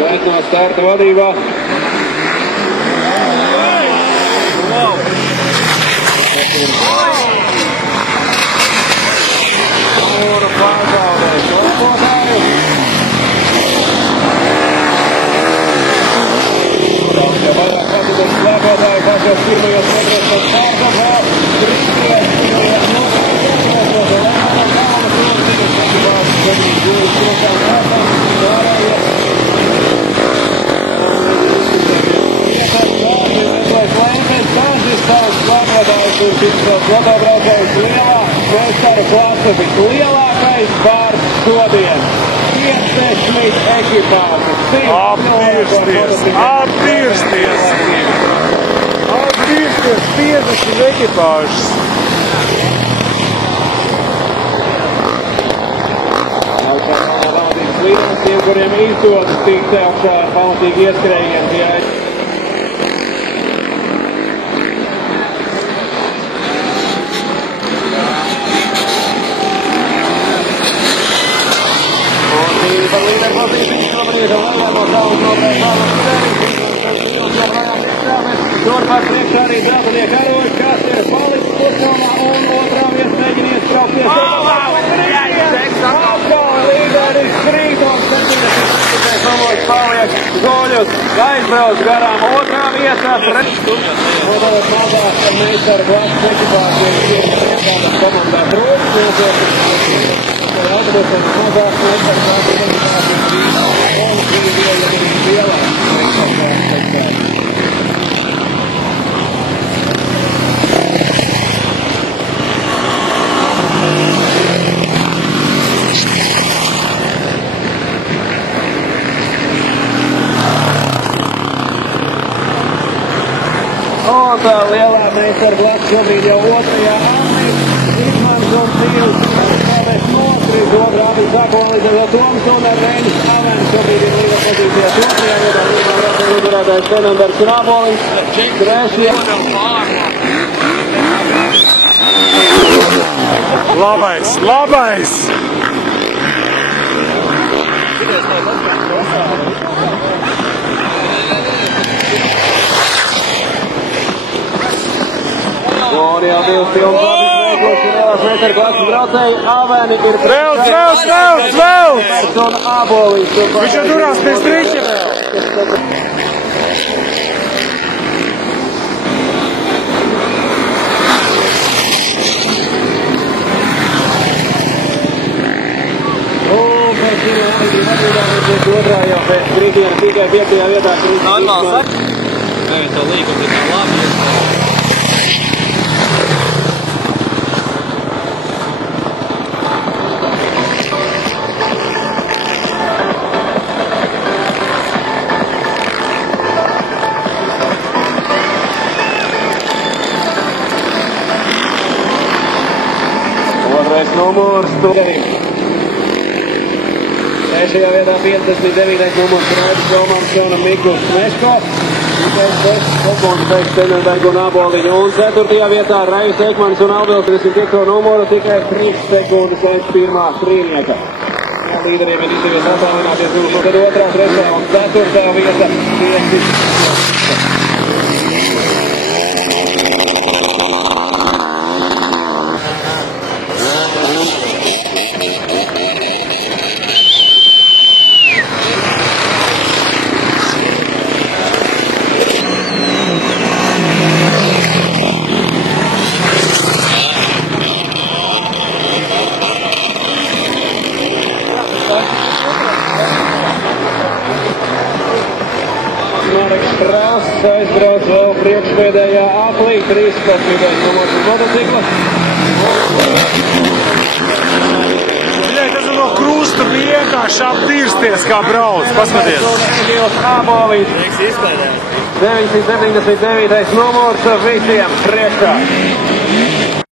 Sveiks no starta vadībā. Mūra pārbaudēs uzkotāju. Ja vairāk patīkums slēpotāju pašos pirmajos metros pēc pārkapā. Motobraucējs lielā meistaru klase bija lielākais pār šodien. 50 ekipāžas. Apdirsties! 50 ekipāžas! Valdības līderis tiem, kuriem izdodas tikt augšā ar pamatīgi ieskrējiem. Par līderu pozīciju šobrīd un vēl no savas nobrēkāmas turpat priekšā arī dzeltenie karoči, kas ir palicis puskalnā un otrā vieta mēģina iespraukties. Līderis krīt un 70 numurs paliek Zoļus. Aizbrauc garām otrā vietā. Nodalot mazāk meistaru klases ekipāžiem ir kādas komandā trūks. Autobusos mazāk meistaru klases ekipāžiem un tā lielā meistaru klase šobrīd jau otrajā Annis, Zigmans un Tīls. Tāpēc nokrīt otrā Annis sākumā līdz ar Toms un ar Reinis Avens šobrīd ir līdera pozīcijās otrajā vietā. Līdera uzvarētājs Fernandes Rābolins. Trešajā. Labais! Un jau divas pilnas veiklos ir lielās meistaru klases braucēji. Aveni ir Vēl! un Āboliņš. Viņš jau turās pie strīķa vēl. Un pēc viņa aizbrīd otrā jau pēc kritiena tikai 5. vietā. Normāls. Nevis to līgumu ir tā labi. Otrais numurs Tugerim. Trešajā vietā 59. numurs Raidis Romans un Mikls Meško. Tikai 6 sekundes pēc Fernandes un Āboliņa. Un 4. vietā Raivis Ekmans un Albils 35. numuru tikai 3 sekundes pēc pirmā trīnieka. Līderiem ir izdevies attālināties uz 2., 3. un 4. vieta 5. Mareks Prass aizbrauc vēl priekšpēdējā aplī, 13. numurs uz motocikla. Tas no krusta vienkārši apdirsties kā brauc, paskaties. Āboliņš. 979. numurs visiem priekšā.